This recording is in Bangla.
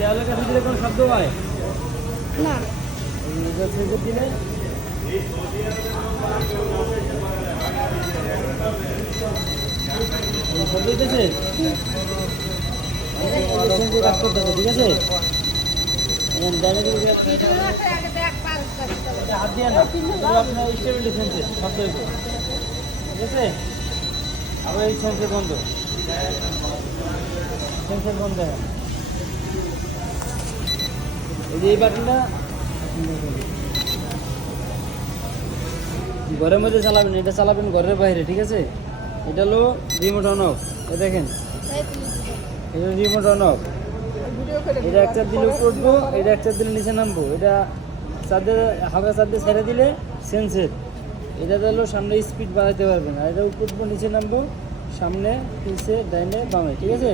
দেওয়ালের কাছে দিলে কোনো শব্দ হয় না। দিলে শব্দ দিতেছে কাজ করতে হবে, ঠিক আছে? হাত দিয়ে না, আপনার স্টেবল সেন্সের শব্দ হইব, ঠিক আছে? আবার এই সেন্সের বন্ধ, সেন্সের বন্ধ। এই যে এই বাটনটা ঘরের মধ্যে চালাবেন, এটা চালাবেন ঘরের বাইরে, ঠিক আছে? এটা হলো রিমোট অন অফ, দেখেন এটা রিমোট অন অফ। এটা একটা দিলে উপর উঠবো, এটা একটা দিলে নিচে নামবো। এটা চাঁদে হালকা চাঁদে ছেড়ে দিলে সেন্সের, এটা হলো সামনে স্পিড বাড়াইতে পারবেন। আর এটা উপর উঠবো, নিচে নামবো, সামনে পিছে ডাইনে বামে, ঠিক আছে?